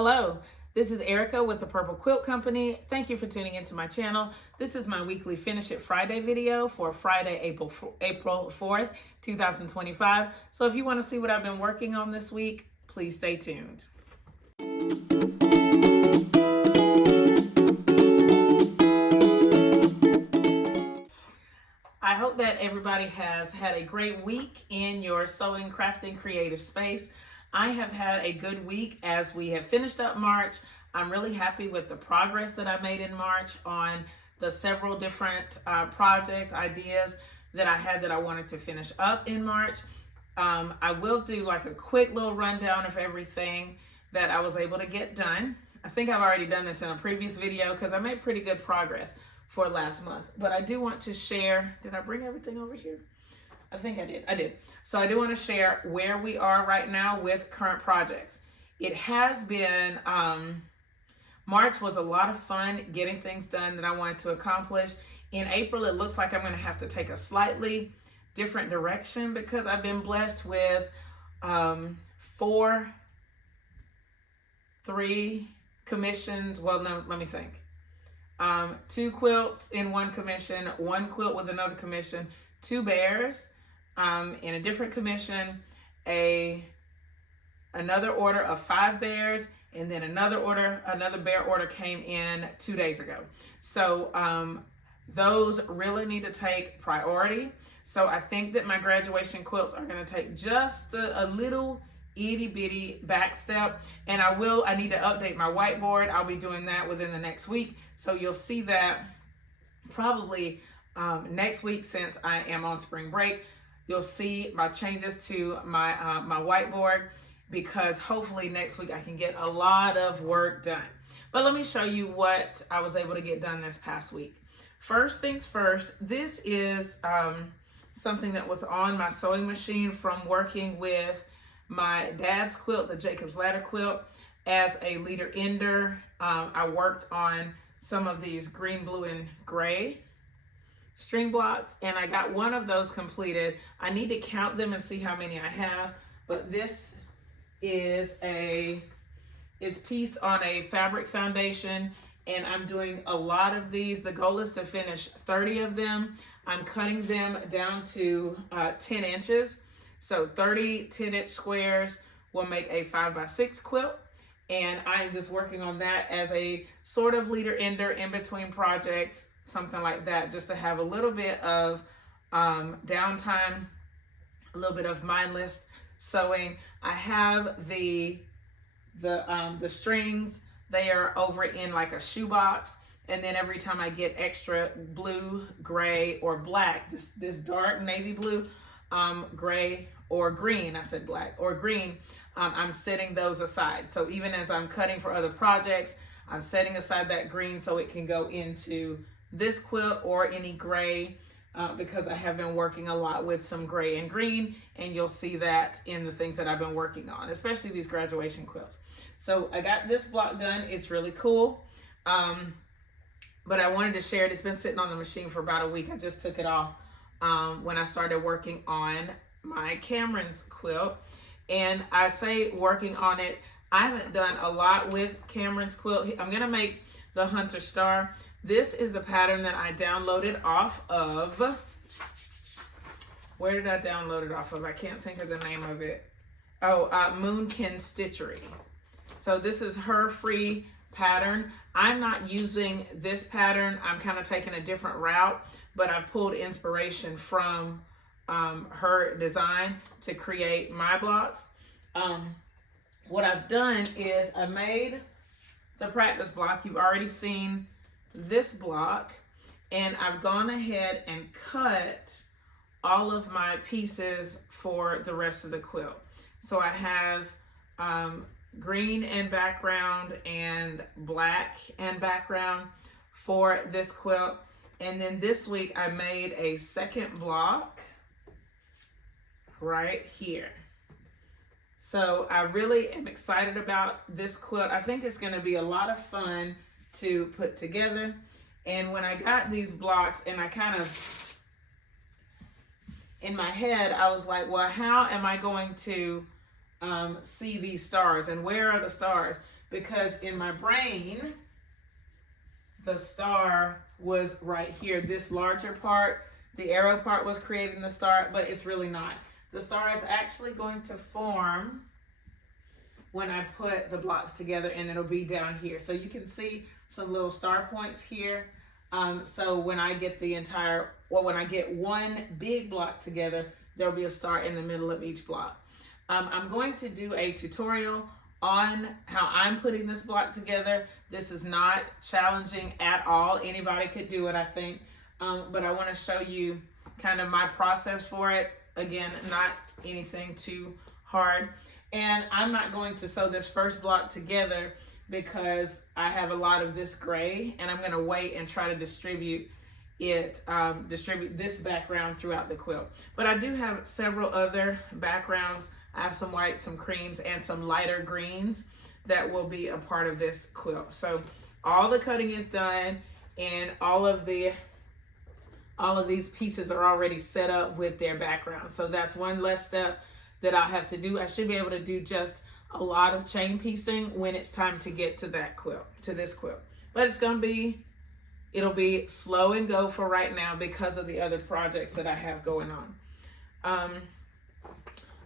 Hello, this is Erica with the Purple Quilt Company. Thank you for tuning into my channel. This is my weekly Finish It Friday video for Friday, April 4th, 2025. So if you want to see what I've been working on this week, please stay tuned. I hope that everybody has had a great week in your sewing, crafting, creative space. I have had a good week as we have finished up March. I'm really happy with the progress that I made in March on the several different projects, ideas that I had that I wanted to finish up in March. I will do like a quick little rundown of everything that I was able to get done. I think I've already done this in a previous video because I made pretty good progress for last month. But I do want to share, did I bring everything over here? I think I did. So I do want to share where we are right now with current projects. It has been, March was a lot of fun getting things done that I wanted to accomplish. In April, it looks like I'm going to have to take a slightly different direction because I've been blessed with 3 commissions. Well, no, let me think. 2 quilts in one commission, 1 quilt with another commission, 2 bears in a different commission, another order of 5 bears, and then another bear order came in 2 days ago. So those really need to take priority. So I think that my graduation quilts are going to take just a little itty bitty back step, and I need to update my whiteboard. I'll be doing that within the next week. So you'll see that probably next week, since I am on spring break. You'll see my changes to my whiteboard, because hopefully next week I can get a lot of work done. But let me show you what I was able to get done this past week. First things first, this is something that was on my sewing machine from working with my dad's quilt, the Jacob's Ladder quilt, as a leader ender. I worked on some of these green, blue, and gray string blocks, and I got one of those completed. I need to count them and see how many I have, but this is it's piece on a fabric foundation, and I'm doing a lot of these. The goal is to finish 30 of them. I'm cutting them down to 10 inches. So 30 10-inch squares will make a 5x6 quilt. And I'm just working on that as a sort of leader ender in between projects, something like that, just to have a little bit of downtime, a little bit of mindless sewing. I have the strings. They are over in like a shoebox, and then every time I get extra blue, gray, or black, this dark navy blue, gray, or green, I said black, or green, I'm setting those aside. So even as I'm cutting for other projects, I'm setting aside that green so it can go into this quilt or any gray, because I have been working a lot with some gray and green, and you'll see that in the things that I've been working on, especially these graduation quilts. So I got this block done. It's really cool. But I wanted to share it. It's been sitting on the machine for about a week. I just took it off when I started working on my Cameron's quilt. And I say working on it, I haven't done a lot with Cameron's quilt. I'm going to make the Hunter Star. This is the pattern that I downloaded off of. Where did I download it off of? I can't think of the name of it. Oh, Moonkin Stitchery. So this is her free pattern. I'm not using this pattern. I'm kind of taking a different route, but I've pulled inspiration from her design to create my blocks. What I've done is I made the practice block. You've already seen this block, and I've gone ahead and cut all of my pieces for the rest of the quilt. So I have green and background and black and background for this quilt. And then this week I made a second block right here. So I really am excited about this quilt. I think it's going to be a lot of fun to put together. And when I got these blocks, and I kind of, in my head, I was like, well, how am I going to see these stars, and where are the stars? because in my brain, the star was right here. This larger part, the arrow part, was creating the star, but it's really not. The star is actually going to form when I put the blocks together, and it'll be down here. So you can see some little star points here. So when I get when I get one big block together, there'll be a star in the middle of each block. I'm going to do a tutorial on how I'm putting this block together. This is not challenging at all. Anybody could do it, I think. But I want to show you kind of my process for it. Again, not anything too hard. And I'm not going to sew this first block together because I have a lot of this gray, and I'm going to wait and try to distribute this background throughout the quilt. But I do have several other backgrounds. I have some whites, some creams, and some lighter greens that will be a part of this quilt. So all the cutting is done, and all of these pieces are already set up with their background. So that's one less step that I'll have to do. I should be able to do just a lot of chain piecing when it's time to get to that quilt, to this quilt. But it'll be slow and go for right now because of the other projects that I have going on.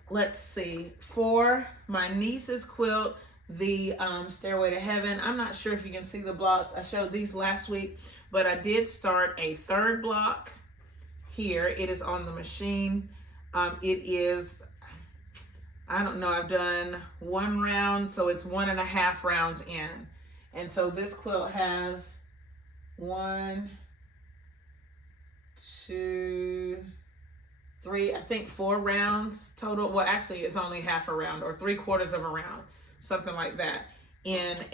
Let's see, for my niece's quilt, the Stairway to Heaven, I'm not sure if you can see the blocks. I showed these last week, but I did start a third block here. It is on the machine. It is, I don't know, I've done one round, so it's 1.5 rounds in. And so this quilt has 1, 2, 3, I think 4 rounds total. Well, actually it's only half a round or 3/4 of a round, something like that. And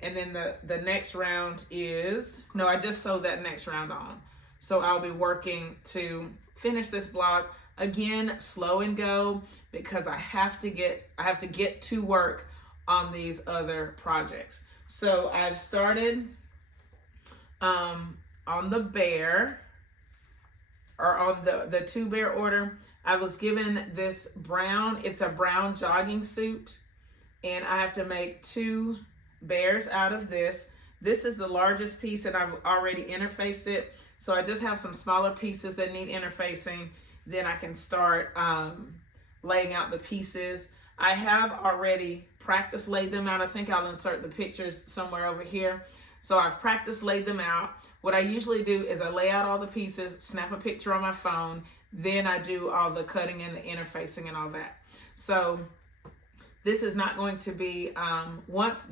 then the next round is, no, I just sewed that next round on. So I'll be working to finish this block. Again, slow and go, because I have to get to work on these other projects. So I've started on the bear, or on the 2 bear order. I was given this brown, it's a brown jogging suit, and I have to make 2 bears out of this. This is the largest piece, and I've already interfaced it. So I just have some smaller pieces that need interfacing. Then I can start laying out the pieces. I have already practice laid them out. I think I'll insert the pictures somewhere over here. So I've practice laid them out. What I usually do is I lay out all the pieces, snap a picture on my phone, then I do all the cutting and the interfacing and all that. So this is not going to be, once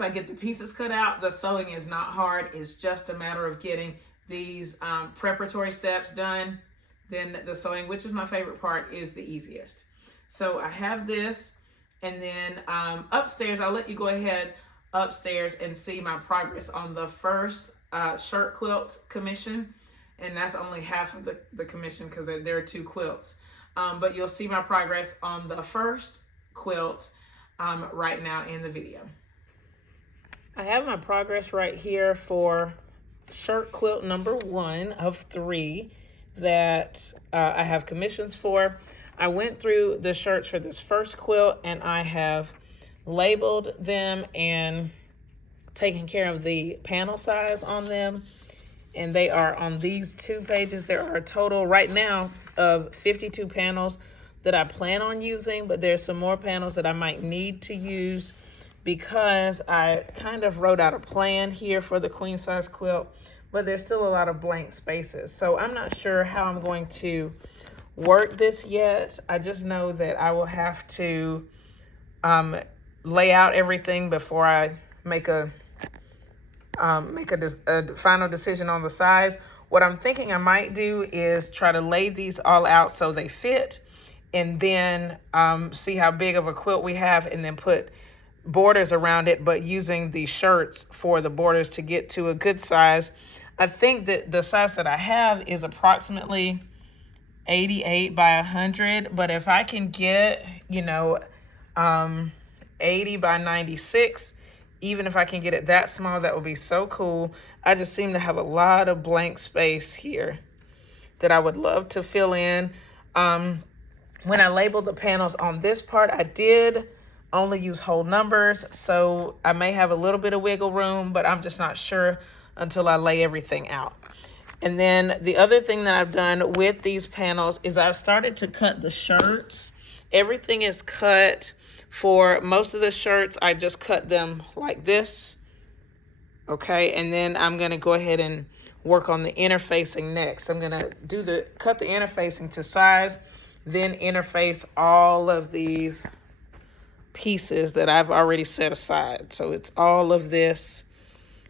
I get the pieces cut out, the sewing is not hard. It's just a matter of getting these preparatory steps done. Then the sewing, which is my favorite part, is the easiest. So I have this, and then upstairs, I'll let you go ahead upstairs and see my progress on the first shirt quilt commission. And that's only half of the commission because there are 2 quilts. But you'll see my progress on the first quilt right now in the video. I have my progress right here for shirt quilt number 1 of 3 that I have commissions for. I went through the shirts for this first quilt, and I have labeled them and taken care of the panel size on them. And they are on these 2 pages. There are a total right now of 52 panels that I plan on using, but there's some more panels that I might need to use because I kind of wrote out a plan here for the queen size quilt, but there's still a lot of blank spaces. So I'm not sure how I'm going to work this yet. I just know that I will have to lay out everything before I make a final decision on the size. What I'm thinking I might do is try to lay these all out so they fit, and then see how big of a quilt we have, and then put borders around it, but using the shirts for the borders to get to a good size. I think that the size that I have is approximately 88 by 100, but if I can get, 80 by 96, even if I can get it that small, that would be so cool. I just seem to have a lot of blank space here that I would love to fill in. When I labeled the panels on this part, I did only use whole numbers, so I may have a little bit of wiggle room, but I'm just not sure until I lay everything out. And then the other thing that I've done with these panels is I've started to cut the shirts. Everything is cut. For most of the shirts, I just cut them like this. Okay, and then I'm gonna go ahead and work on the interfacing next. I'm gonna cut the interfacing to size, then interface all of these pieces that I've already set aside. So it's all of this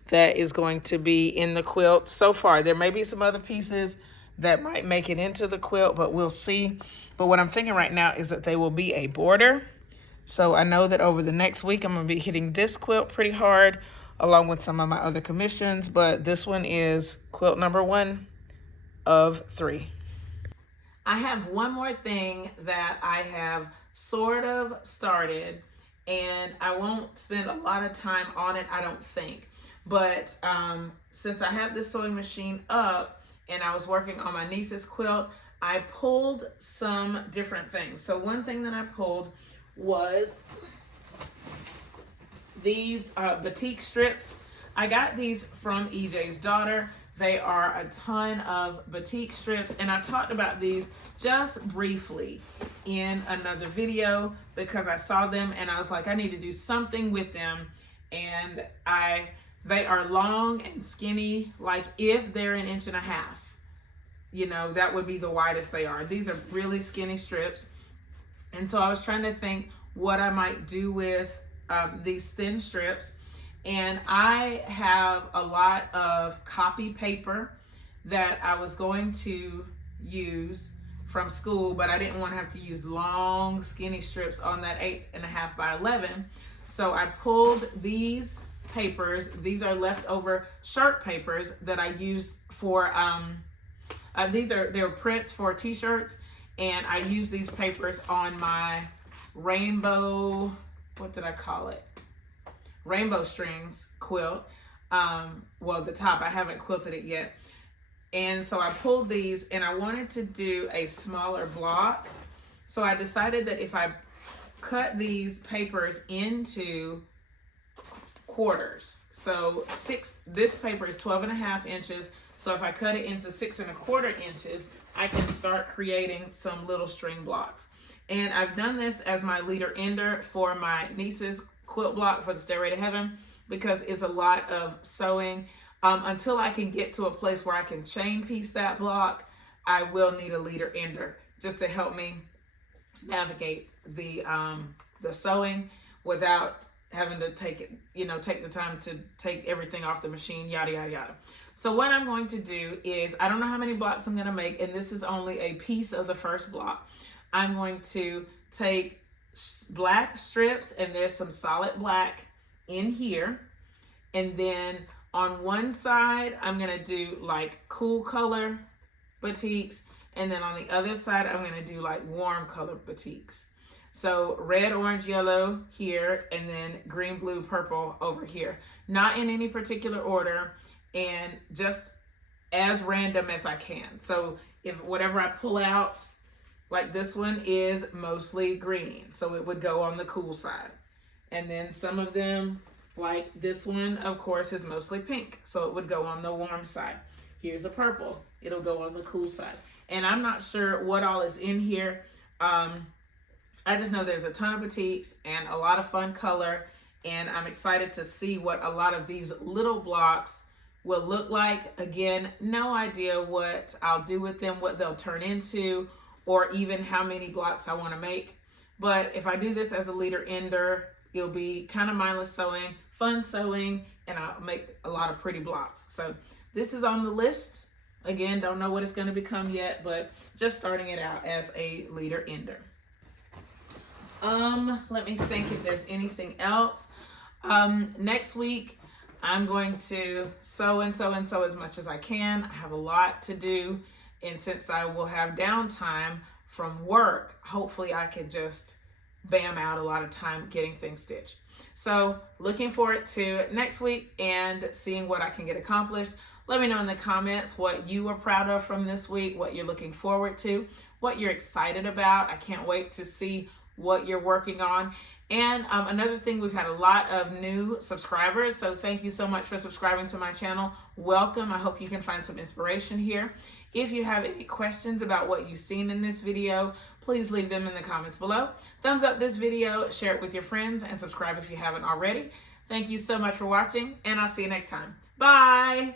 that is going to be in the quilt. So far, there may be some other pieces that might make it into the quilt, but we'll see. But what I'm thinking right now is that they will be a border. So I know that over the next week, I'm gonna be hitting this quilt pretty hard, along with some of my other commissions, but this one is quilt number 1 of 3. I have one more thing that I have sort of started, and I won't spend a lot of time on it, I don't think. But since I have this sewing machine up and I was working on my niece's quilt, I pulled some different things. So one thing that I pulled was these batik strips. I got these from EJ's daughter. They are a ton of batik strips, and I talked about these just briefly in another video because I saw them and I was like, I need to do something with them. And they are long and skinny, like if they're 1.5 inches, you know, that would be the widest they are. These are really skinny strips. And so I was trying to think what I might do with these thin strips. And I have a lot of copy paper that I was going to use from school, but I didn't want to have to use long skinny strips on that 8.5 by 11. So I pulled these papers. These are leftover shirt papers that I used for, they're prints for t-shirts, and I use these papers on my rainbow, what did I call it? Rainbow strings quilt. Well, the top, I haven't quilted it yet. And so I pulled these and I wanted to do a smaller block. So I decided that if I cut these papers into quarters, so this paper is 12.5 inches. So if I cut it into 6.25 inches, I can start creating some little string blocks. And I've done this as my leader ender for my niece's quilt block for the Stairway to Heaven because it's a lot of sewing. Until I can get to a place where I can chain piece that block, I will need a leader ender just to help me navigate the sewing without having to take the time to take everything off the machine, yada, yada, yada. So what I'm going to do is, I don't know how many blocks I'm going to make, and this is only a piece of the first block. I'm going to take black strips, and there's some solid black in here. And then on one side, I'm going to do like cool color batiks. And then on the other side, I'm going to do like warm color batiks. So red, orange, yellow here, and then green, blue, purple over here. Not in any particular order, and just as random as I can. So if whatever I pull out, like this one is mostly green, so it would go on the cool side. And then some of them, like this one, of course, is mostly pink, so it would go on the warm side. Here's a purple, it'll go on the cool side. And I'm not sure what all is in here. I just know there's a ton of batiks and a lot of fun color, and I'm excited to see what a lot of these little blocks will look like. Again, no idea what I'll do with them, what they'll turn into, or even how many blocks I want to make. But if I do this as a leader ender, it'll be kind of mindless sewing, fun sewing, and I'll make a lot of pretty blocks. So this is on the list. Again, don't know what it's going to become yet, but just starting it out as a leader ender. Let me think if there's anything else. Next week, I'm going to sew and sew and sew as much as I can. I have a lot to do, and since I will have downtime from work, hopefully I can just bam out a lot of time getting things stitched. So looking forward to next week and seeing what I can get accomplished. Let me know in the comments what you are proud of from this week, what you're looking forward to, what you're excited about. I can't wait to see what you're working on. And another thing, we've had a lot of new subscribers, so thank you so much for subscribing to my channel. Welcome. I hope you can find some inspiration here. If you have any questions about what you've seen in this video, please leave them in the comments below. Thumbs up this video, share it with your friends, and subscribe if you haven't already. Thank you so much for watching, and I'll see you next time. Bye!